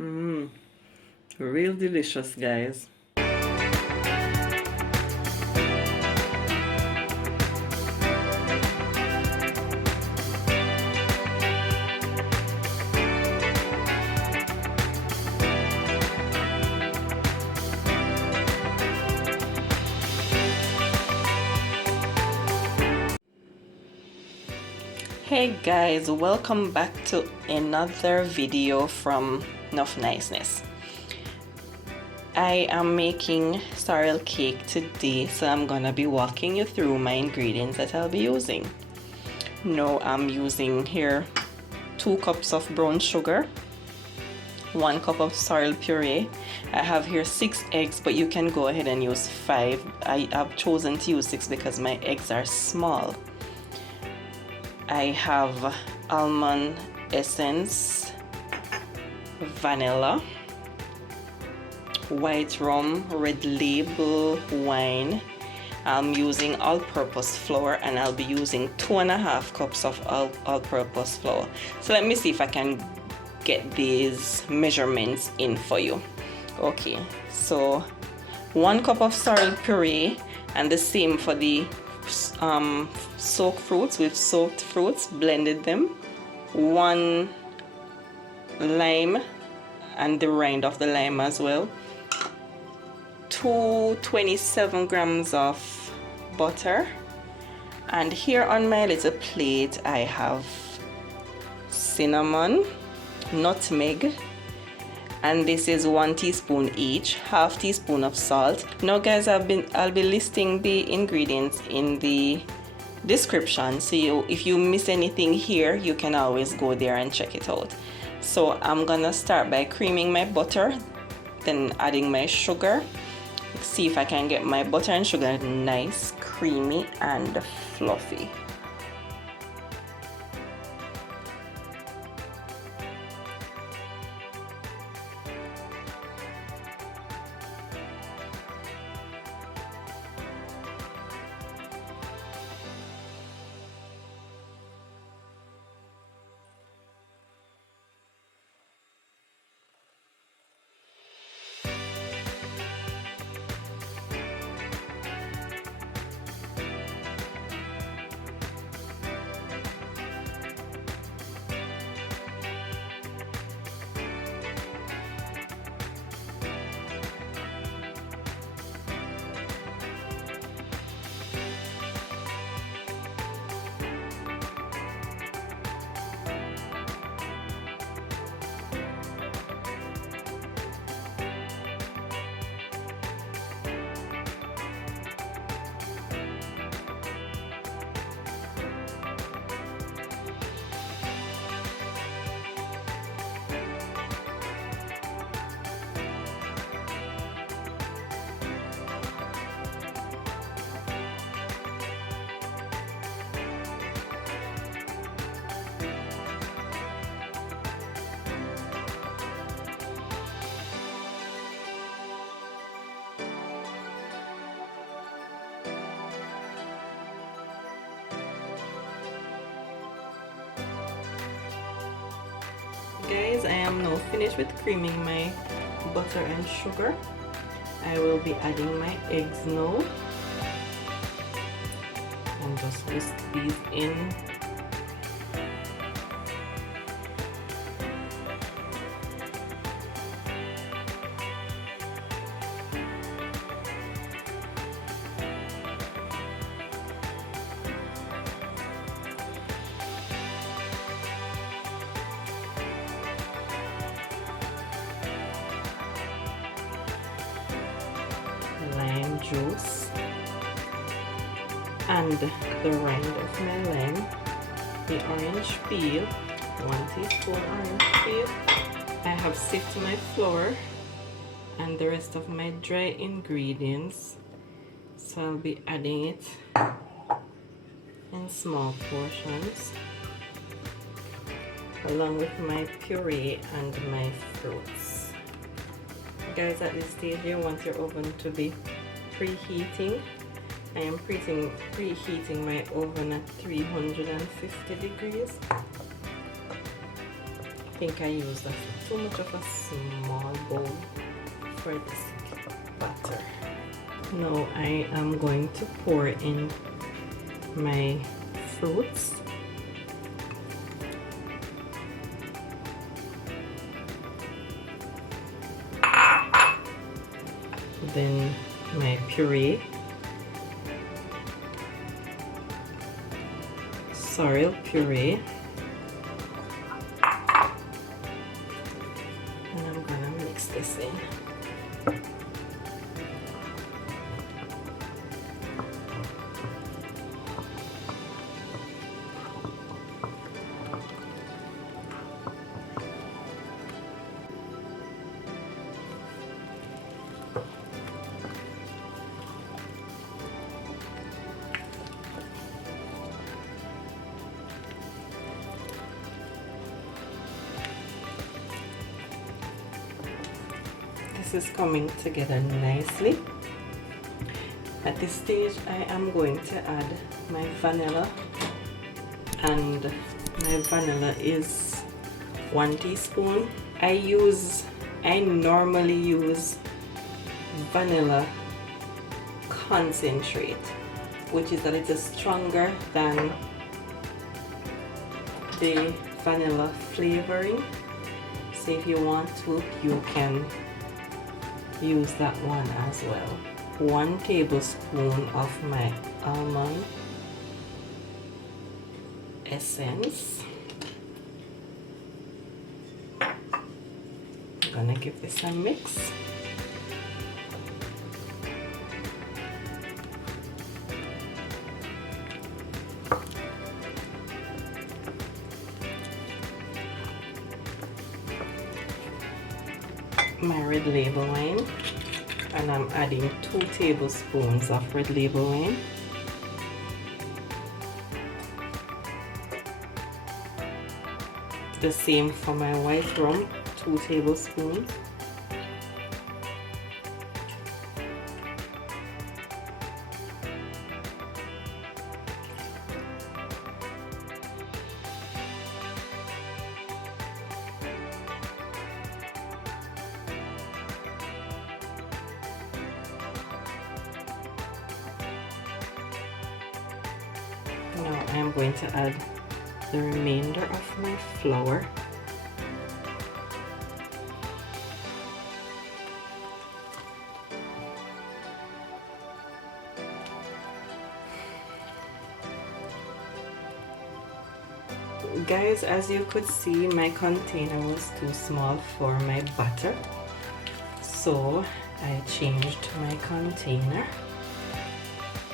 Mmm, real delicious, guys. Hey guys, welcome back to another video from Enough Niceness. I am making sorrel cake today, so I'm gonna be walking you through my ingredients that I'll be using. Now I'm using here 2 cups of brown sugar, 1 cup of sorrel puree. I have here 6 eggs, but you can go ahead and use 5. I have chosen to use 6 because my eggs are small. I have almond essence, vanilla, white rum, red label wine. I'm using all-purpose flour, and I'll be using 2.5 cups of all-purpose flour. So let me see if I can get these measurements in for you. Okay, so 1 cup of sorrel puree, and the same for the soaked fruits. With soaked fruits, blended them. 1 lime and the rind of the lime as well. 227 grams of butter, and here on my little plate I have cinnamon, nutmeg, and this is 1 teaspoon each, half teaspoon of salt. Now guys, I'll be listing the ingredients in the description, so if you miss anything here, you can always go there and check it out. So I'm gonna start by creaming my butter, then adding my sugar. See if I can get my butter and sugar nice, creamy and fluffy. Guys, I am now finished with creaming my butter and sugar. I will be adding my eggs now and just whisk these in. Lime juice and the rind of my lime, the orange peel, 1 teaspoon orange peel. I have sifted my flour and the rest of my dry ingredients, so I'll be adding it in small portions along with my puree and my fruits. Guys, at this stage you want your oven to be preheating. I am preheating my oven at 350 degrees. think I used too much of a small bowl for this butter. Now I am going to pour in my fruits. Then my puree, sorrel puree, and I'm gonna mix this in. This is coming together nicely. At this stage I am going to add my vanilla, and my vanilla is 1 teaspoon. I normally use vanilla concentrate, which is a little stronger than the vanilla flavoring. So if you want to, you can use that one as well. 1 tablespoon of my almond essence. I'm gonna give this a mix. My red label wine, and I'm adding 2 tablespoons of red label wine. The same for my white rum, 2 tablespoons. Now I'm going to add the remainder of my flour. Guys, as you could see, my container was too small for my butter, so I changed my container,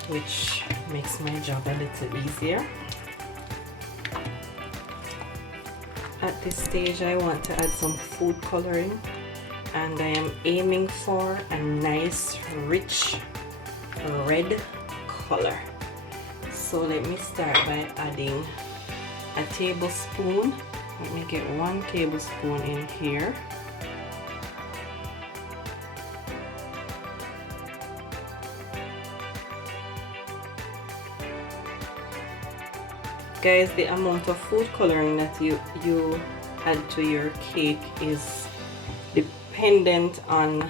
which makes my job a little easier. At this stage I want to add some food coloring, and I am aiming for a nice rich red color. So let me start by adding a tablespoon. Let me get 1 tablespoon in here. Guys, the amount of food coloring that you add to your cake is dependent on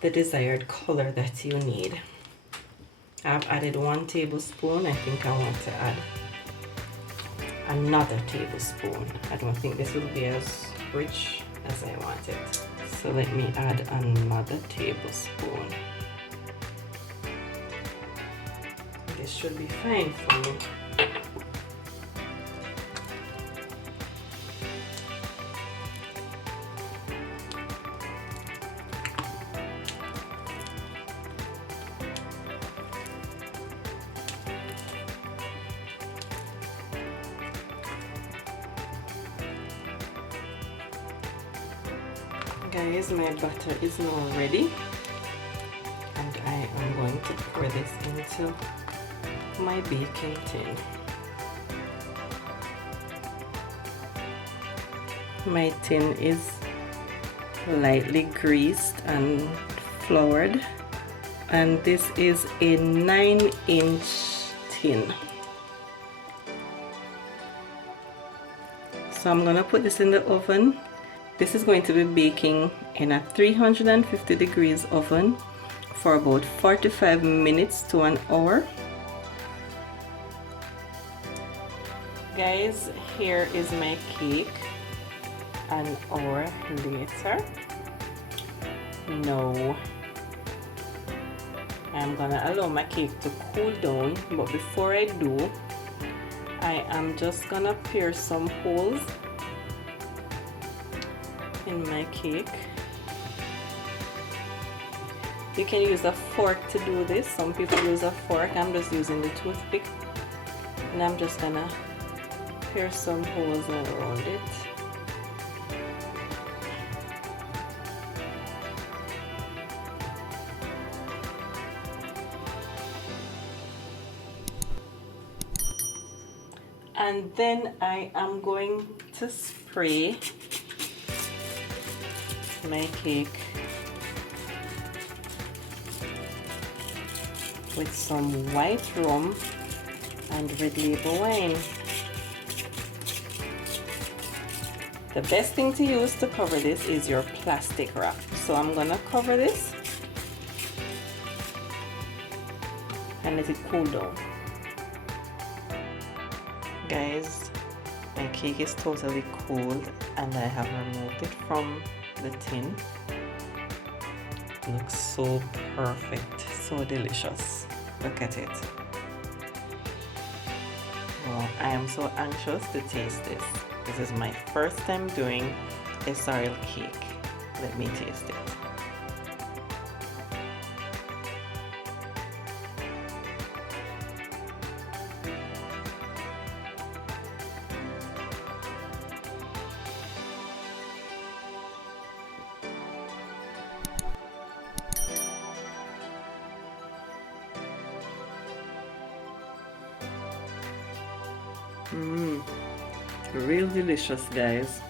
the desired color that you need. I've added 1 tablespoon. I think I want to add another tablespoon. I don't think this will be as rich as I want it. So let me add another tablespoon. This should be fine for me. Guys, my butter is now ready, and I am going to pour this into my baking tin. My tin is lightly greased and floured, and this is a 9-inch tin. So I'm gonna put this in the oven. This is going to be baking in a 350 degrees oven for about 45 minutes to an hour. Guys, here is my cake an hour later. Now I'm gonna allow my cake to cool down, but before I do, I am just gonna pierce some holes in my cake. You can use a fork to do this. Some people use a fork. I'm just using the toothpick, and I'm just gonna pierce some holes around it. And then I am going to spray my cake with some white rum and red label wine. The best thing to use to cover this is your plastic wrap. So I'm gonna cover this and let it cool down. Guys, my cake is totally cooled and I have removed it from the tin. It looks so perfect, so delicious. Look at it. Oh, I am so anxious to taste this. This is my first time doing a sorrel cake. Let me taste it. Real delicious, guys.